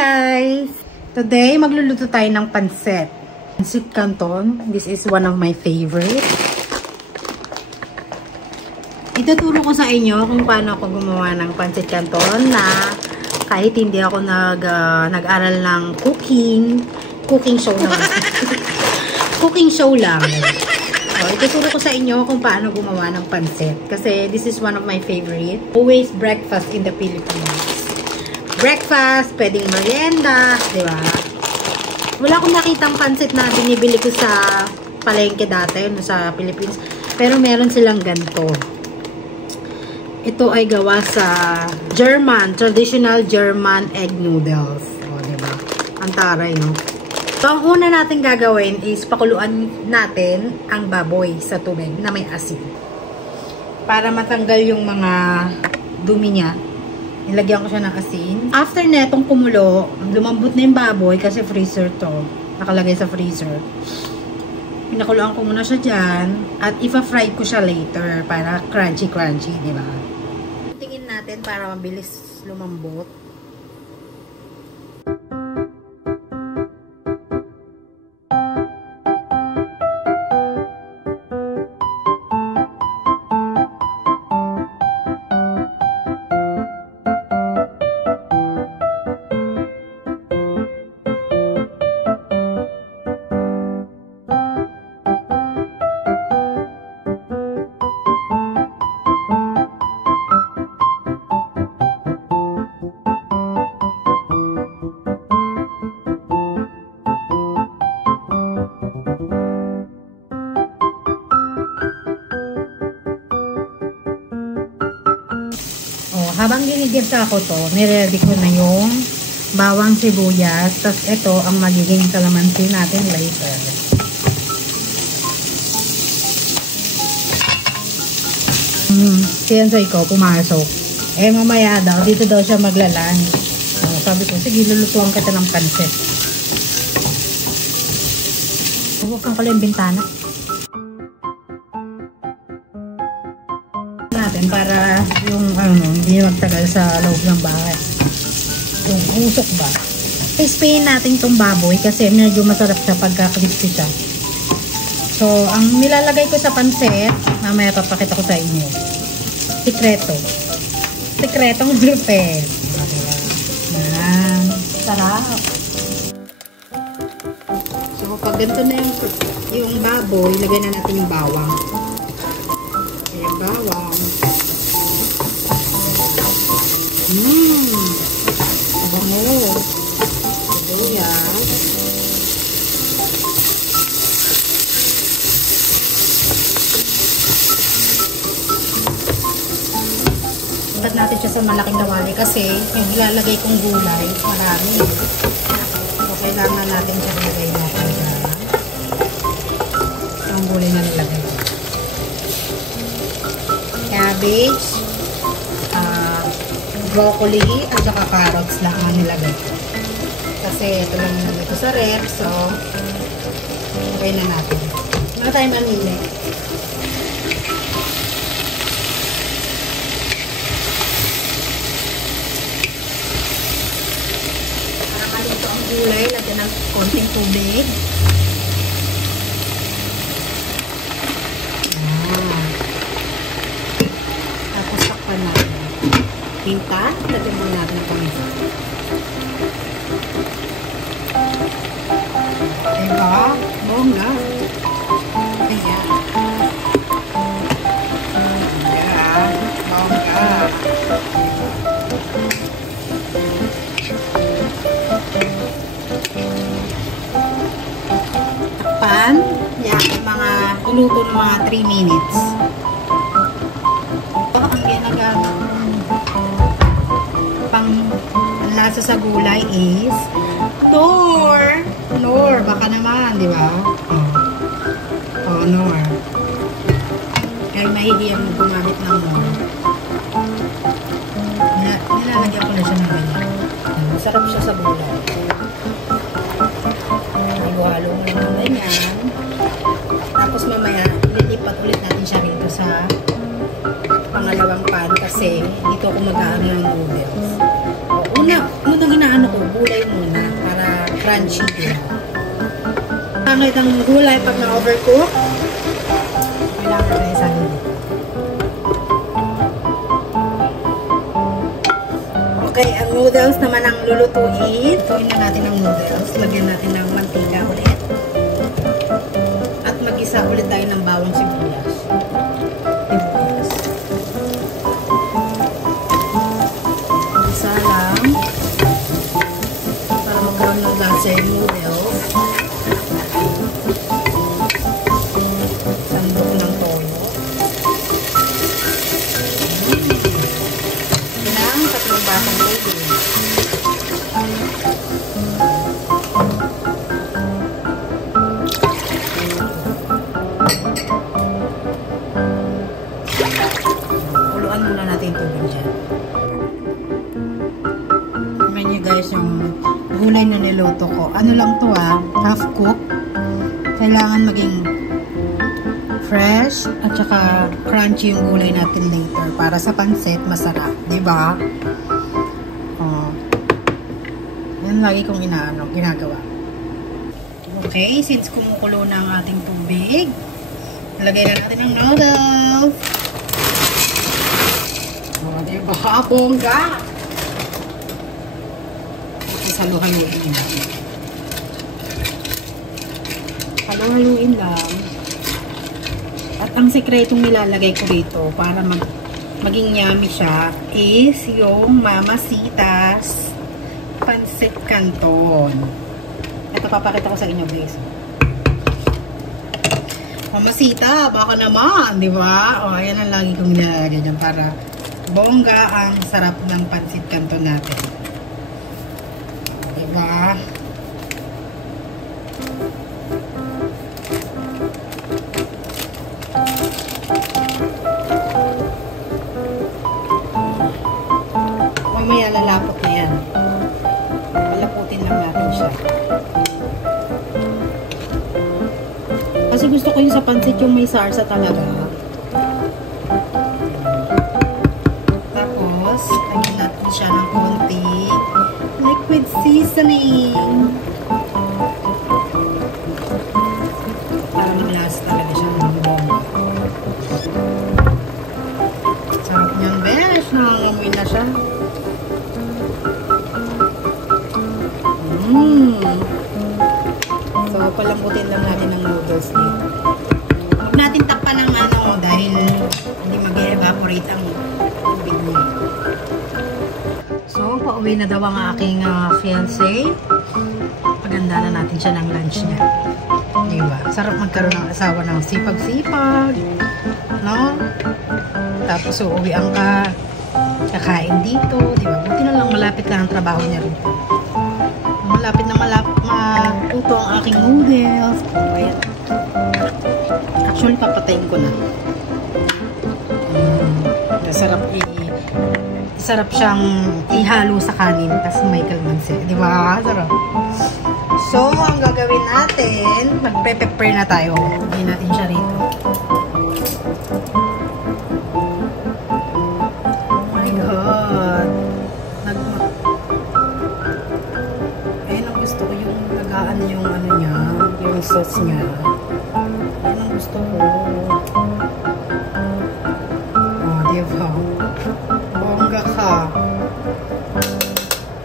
guys! Today, magluluto tayo ng pancit. Pancit Canton. This is one of my favorite. Ituturo ko sa inyo kung paano ako gumawa ng pancit Canton na kahit hindi ako nag-aral ng cooking show naman. Cooking show lang. So, ituturo ko sa inyo kung paano gumawa ng pancit. Kasi this is one of my favorite. Always breakfast in the Philippines. Breakfast, pwedeng merienda, di ba? Wala akong nakitang pancit na binibili ko sa palengke dati, no, sa Philippines. Pero meron silang ganito. Ito ay gawa sa traditional German egg noodles. O, di ba? Ang taray, no? So, ang una natin gagawin is pakuluan natin ang baboy sa tubig na may asin. Para matanggal yung mga dumi niya. Nilagyan ko siya ng asin. After netong kumulo, lumambot na yung baboy kasi freezer to. Nakalagay sa freezer. Pinakuluan ko muna siya dyan. At ipa-fry ko siya later para crunchy-crunchy, di ba? Tingin natin para mabilis lumambot. Habang ginigisa ko to, nire-ready ko na yung bawang sibuyas. Tapos ito ang magiging kalamansi natin later. Si Enzoy ko, pumasok. Eh, mamaya daw, dito daw siya maglalan. Sabi ko, sige, lulutuan kita ng pancit. Bukan ko lang yung bintana. Para yung hindi magtagal sa loob ng bahay. Yung usok ba? Ispayin natin itong baboy kasi medyo masarap siya pagka-crispy siya. So, ang nilalagay ko sa pancit, mamaya papakita ko sa inyo. Sikreto. Sikretong bulpet. Sarap. So, pag ganito na yung baboy, lagay na natin yung bawang. Yung bawang. Bango. Sibuyas. Ibat natin siya sa malaking kawali kasi yung ilalagay kong gulay, marami. So, kailangan natin siya ilagay natin siya. Ang gulay na nilagay. Cabbage. Broccoli at saka carrots lang ang nilagay. Kasi ito lang nilagay ko sa ref. So, okay na natin. Mga tayo manili. Para maluto ang gulay, lagyan ng konting tubig. Tapos takpan natin. Tinta, lagyan mo natin ng paminta. Diba? Bongga. Ayan. Ayan. Bongga. Takpan. Yan, mga luto ng mga 3 minutes. Ang ginagamit pang lasa sa gulay is Knorr, baka naman, di ba? Knorr. Kaya mahihiyan mo gumamit ng Knorr. Nilalagyan ko na siya ng ganyan. Masarap siya sa gulay. Halo-halo mo lang ng ganyan. Tapos mamaya, lilipat ulit natin siya rito sa pangalawang pan kasi dito ako mag-aano ng noodles. Unang inaano ko, gulay mo. crunchy. Pangit ang gulay pag na-overcook. Kailangan na isa din. Okay, ang noodles naman ang lulutuin. Tuin na natin ang noodles. Lagyan natin ng mantika ulit. At mag-isa ulit tayo ng bawang sibuyas. Isa lang. Para magkaroon ng lasa yung noodles. Sandok ng toyo. Ilang tatlong basang tubig. Kuluan muna natin yung tubig dyan. Tignan nyo guys yung gulay na niluto ko. Ano lang to half cook. Kailangan maging fresh at saka crunchy yung gulay natin later para sa pansit masarap, di ba? Yan lagi kong ginagawa. Okay, since kumukulo na ang ating tubig, lagay na natin ang noodles. Di ba? Bongga! Halu-haluin lang. Halu-haluin lang. At ang sekretong nilalagay ko dito para maging yummy siya is yung Mamacita's Pancit Canton. Ito papakita ko sa inyo guys. Mamacita, baka naman, di ba? O, ayan ang lagi kong nilalagay dyan para bongga ang sarap ng Pancit Canton natin. Di ba? Mamaya lalapot na yan. Lalaputin lang natin siya. Kasi gusto ko yung sa pancit yung may sarsa talaga. Tapos, lagyan natin siya ng konti liquid seasoning. Para maglas talaga siya ng bongga. Sarap niyan, besh. Nangangamoy na siya. So, palambutin lang natin ang noodles dito. Huwag natin takpan ng dahil hindi mag-evaporate ang tubig niya. So, pauwi na daw ang aking fiancé. Paganda na natin siya ng lunch niya. Diba? Sarap magkaroon ng asawa ng sipag-sipag. No? Tapos uuwian ka, kakain dito. Diba? Buti na lang malapit lang ang trabaho niya rin. Malapit na mauto ang aking noodles. Ayan. Actually, papatayin ko na. Sarap siyang ihalo sa kanin. Tapos may kalmansi. Di ba? Sarap. So, ang gagawin natin, mag-prepare na tayo. Lagyan natin siya rito. Oh my God. Ayun ang gusto ko yung nagaan yung niya, yung sauce niya. Ayun ang gusto ko. Oh, diba? Bongga ka.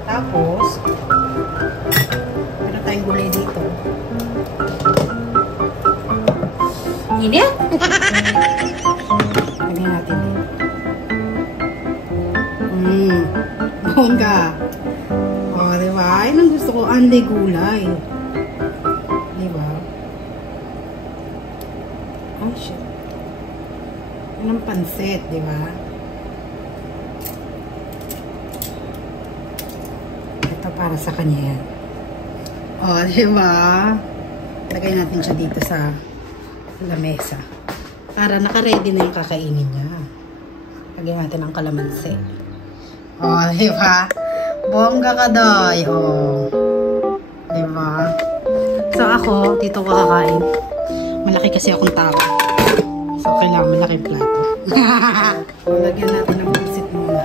Tapos, meron tayong gulay dito. Init? Lagyan natin dito. Bongga. O, diba? Ayun ang gusto ko. Anday gulay. Diba? Oh, shit. Yan ang pansit, diba? Ito para sa kanya yan. O, diba? Lagay natin siya dito sa lamesa. Para naka-ready na yung kakainin niya. Lagyan natin ang kalamansi. O, diba? Bongga ka doy. O. Diba? So, ako, dito ko kakain. Malaki kasi akong tao. So, kailangan malaking plato. Lagyan natin ng pansit muna.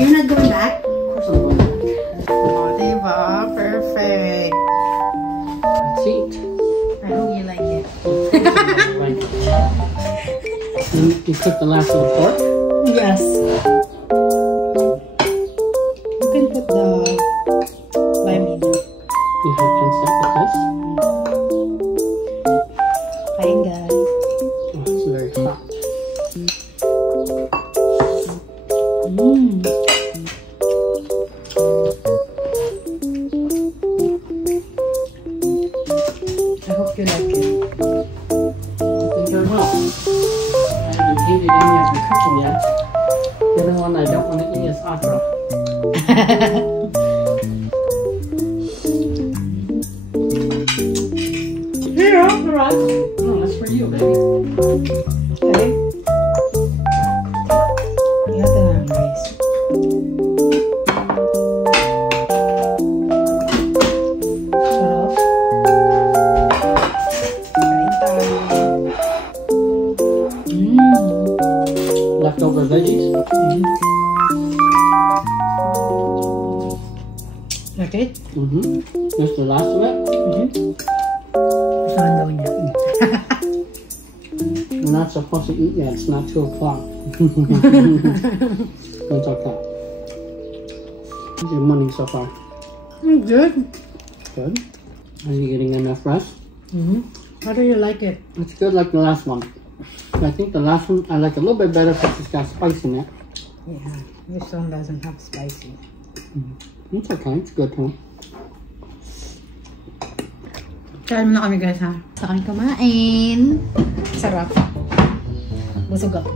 You're not going back? Of course I'm going back. Oh, diba? Perfect. Let's eat. I hope you like it. You cook the last of the pork? Yes. You can put the lime in there. You have to set with this. Hi guys. Oh, it's very hot. I hope you like it. Very well. I haven't eaten any of the cooking yet. The other one I don't want to eat is okra. Here, okra. Oh, that's for you, baby. Okay. Lahat na lang guys. Sarap. Kain tayo. Leftover veggies. Like it? That's the last of it. Gusto daw niya. We're not supposed to eat yet. It's not 2 o'clock. It's okay. How's your morning so far? Good. Good. Are you getting enough rest? How do you like it? It's good like the last one. I think the last one I like a little bit better because it's got spice in it. Yeah, this one doesn't have spicy. It's okay. It's good too. Kain muna kami guys ha. Sa kami kumain. Sarap. Busog ako.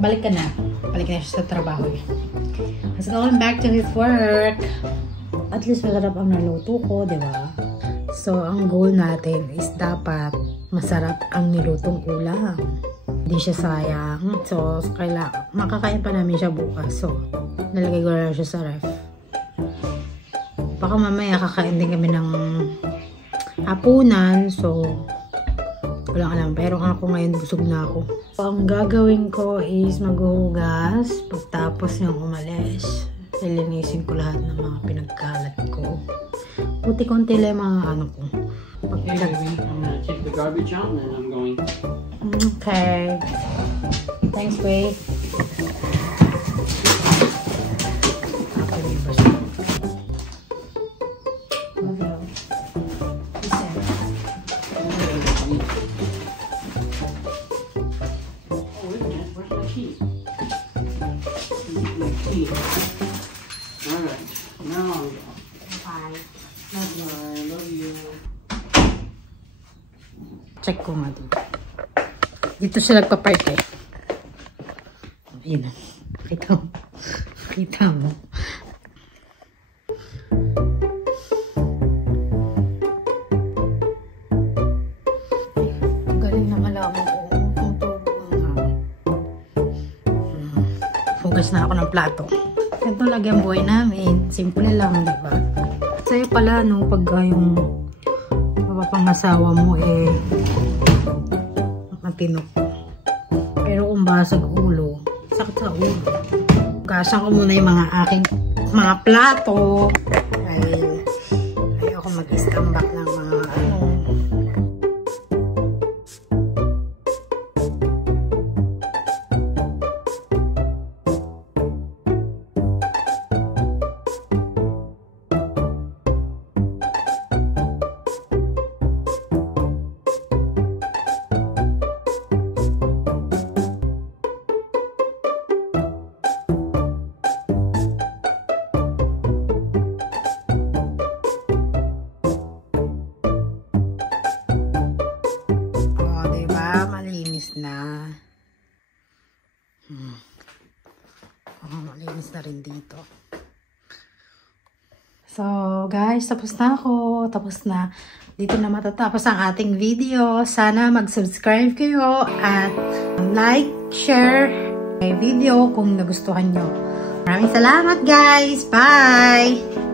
Balik ka na. Balik na siya sa trabaho eh. He's going back to his work. At least masarap ang naluto ko, di ba? So, ang goal natin is dapat masarap ang nilutong ulam. Hindi siya sayang. So, makakain pa namin siya bukas. So, nalagay ko na siya sa ref. Baka mamaya kakain din kami ng hapunan. So, walang alam. Pero ako ngayon busog na ako. So, ang gagawin ko is maghuhugas. Pagtapos niyang umalis, lilinisin ko lahat ng mga pinagkalat ko. Puti-konti lang mga ano ko. Okay, baby. I'm gonna take the garbage out and then I'm going. Okay. Thanks, babe. Alright, now I'll go. Bye. I love you. Check ko nga dito. Dito siya nagpa-park eh. Ayun. Kita mo. Kita mo. Galing na malaman ko. Hugas na ako ng plato. Ito lagi ang buhay namin. Simple lang, di ba? Sa'yo pala, no, pagka yung mapapangasawa mo, eh, matino. Pero kung basag ulo, sakit sa ulo. Hugasan ko muna yung mga aking mga plato. Dahil ayoko mag-istambak ng mga ano. Na malinis na rin dito. So guys, tapos na ako. Tapos na. Dito na matatapos ang ating video. Sana mag-subscribe kayo at like, share my video kung nagustuhan nyo. Maraming salamat guys. Bye!